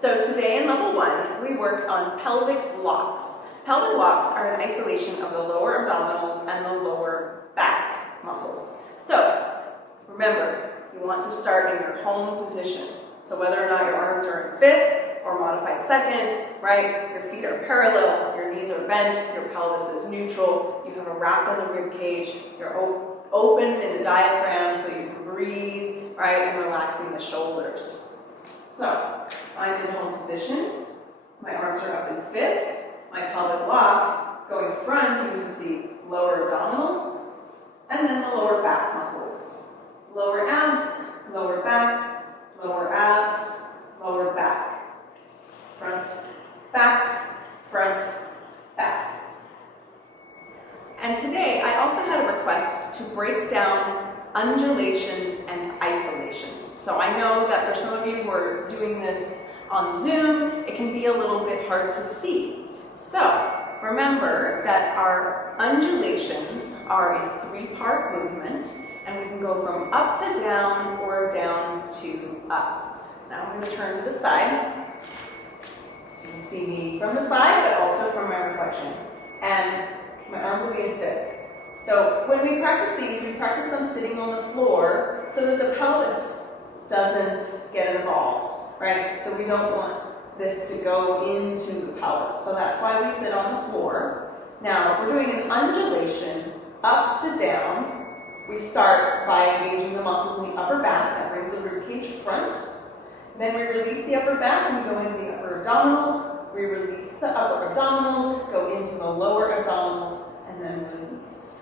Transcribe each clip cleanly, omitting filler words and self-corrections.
So today in level 1, we worked on pelvic locks. Pelvic locks are an isolation of the lower abdominals and the lower back muscles. So remember, you want to start in your home position. So whether or not your arms are in fifth or modified second, right? Your feet are parallel, your knees are bent, your pelvis is neutral, you have a wrap in the rib cage, you're open in the diaphragm so you can breathe, right? And relaxing the shoulders. So I'm in home position, my arms are up in fifth, my pelvic lock going front uses the lower abdominals and then the lower back muscles. Lower abs, lower back, lower abs, lower back. Front, back, back. And today I also had a request to break down undulations and isolations. So I know that for some of you who are doing this on Zoom, it can be a little bit hard to see. So remember that our undulations are a three-part movement, and we can go from up to down or down to up. Now I'm going to turn to the side. So you can see me from the side, but also from my reflection. And my arms will be in fifth. So when we practice these, we practice them sitting on the floor so that the pelvis doesn't get involved, right? So we don't want this to go into the pelvis. So that's why we sit on the floor. Now, if we're doing an undulation up to down, we start by engaging the muscles in the upper back. That brings the ribcage front. Then we release the upper back and we go into the upper abdominals. We release the upper abdominals, go into the lower abdominals, and then release.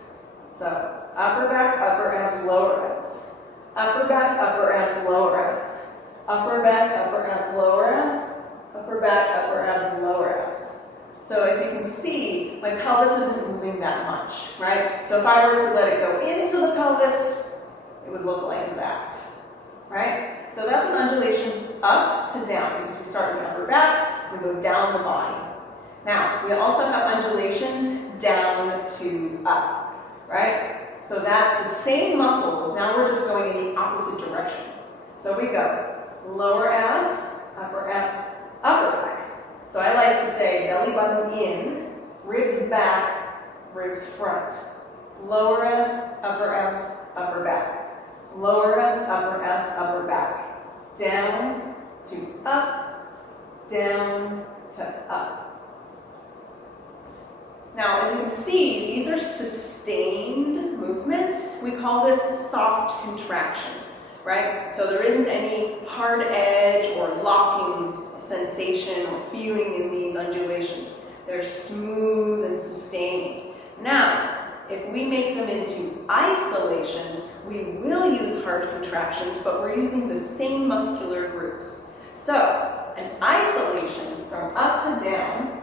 So upper abs, lower abs. Upper back, upper abs, lower abs. Upper back, upper abs, lower abs. Upper back, upper abs, lower abs. So as you can see, my pelvis isn't moving that much, right? So if I were to let it go into the pelvis, it would look like that, right? So that's an undulation up to down because we start in the upper back, we go down the body. Now, we also have undulations down to up, right? So that's the same muscles, now we're just going in the opposite direction. So we go lower abs, upper back. So I like to say belly button in, ribs back, ribs front. Lower abs, upper back. Lower abs, upper back. Down to up, down to up. Now, as you can see, these are sustained movements. We call this soft contraction, right? So there isn't any hard edge or locking sensation or feeling in these undulations. They're smooth and sustained. Now, if we make them into isolations, we will use hard contractions, but we're using the same muscular groups. So, an isolation from up to down,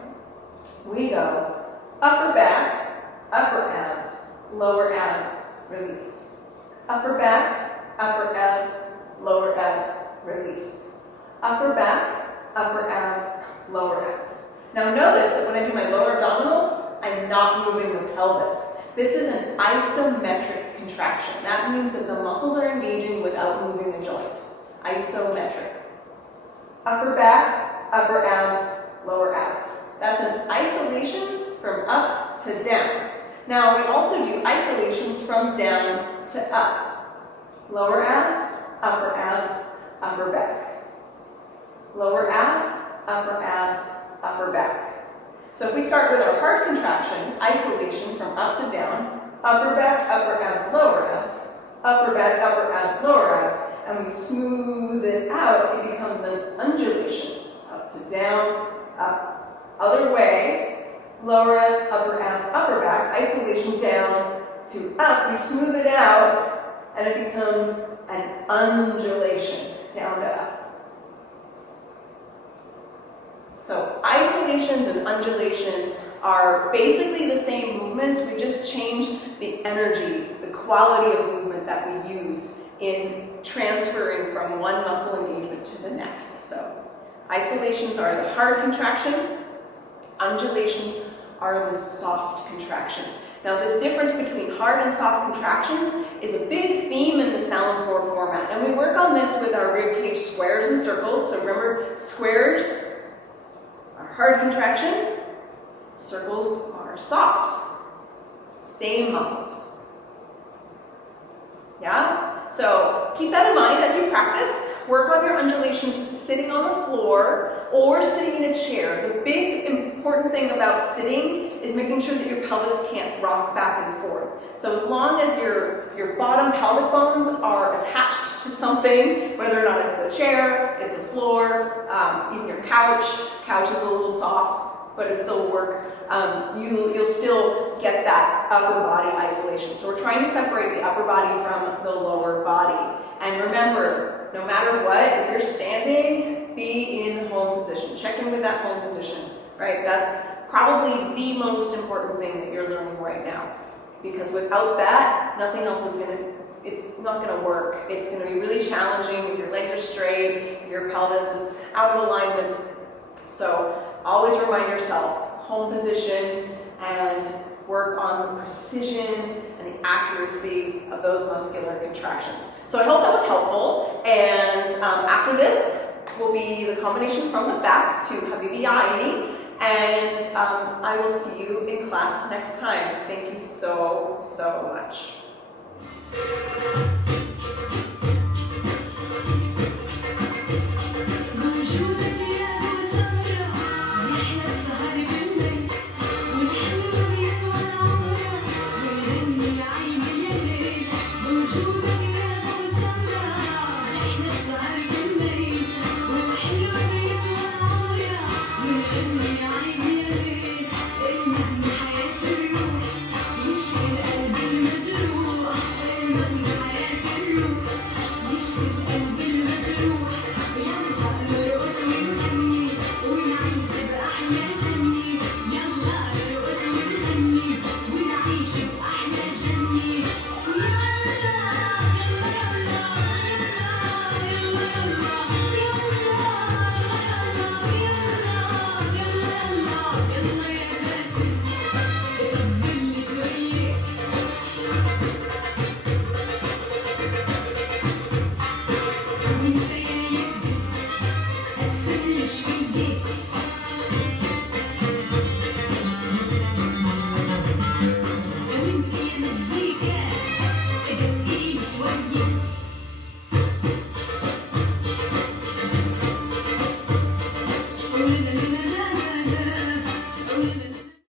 we go upper back, upper abs, lower abs, release. Upper back, upper abs, lower abs, release. Upper back, upper abs, lower abs. Now notice that when I do my lower abdominals, I'm not moving the pelvis. This is an isometric contraction. That means that the muscles are engaging without moving a joint. Isometric. Upper back, upper abs, lower abs. That's an isolation from up to down. Now we also do isolations from down to up. Lower abs, upper back. Lower abs, upper back. So if we start with our hard contraction, isolation from up to down, upper back, upper abs, lower abs, upper back, upper abs, lower abs, and we smooth it out, it becomes an undulation. Up to down, up. Other way, lower abs, upper back, isolation down to up, we smooth it out, and it becomes an undulation, down to up. So isolations and undulations are basically the same movements, we just change the energy, the quality of movement that we use in transferring from one muscle engagement to the next. So isolations are the hard contraction, undulations are the soft contraction. Now this difference between hard and soft contractions is a big theme in the Salin-Core format, and we work on this with our ribcage squares and circles. So remember, squares are hard contraction, circles are soft. Same muscles. Yeah? So keep that in mind as you practice. Work on your undulations sitting on the floor or sitting in a chair. The big important thing about sitting is making sure that your pelvis can't rock back and forth. So as long as your bottom pelvic bones are attached to something, whether or not it's a chair, it's a floor, even your couch is a little soft, but it still will work. You'll still get that upper body isolation. So we're trying to separate the upper body from the lower body. And remember, no matter what, if you're standing, be in home position. Check in with that home position, right? That's probably the most important thing that you're learning right now. Because without that, nothing else is it's not gonna work. It's gonna be really challenging if your legs are straight, if your pelvis is out of alignment. So always remind yourself, home position, and work on the precision and the accuracy of those muscular contractions. So I hope that was helpful, and after this will be the combination from the back to Habibi Aini, and I will see you in class next time. Thank you so much.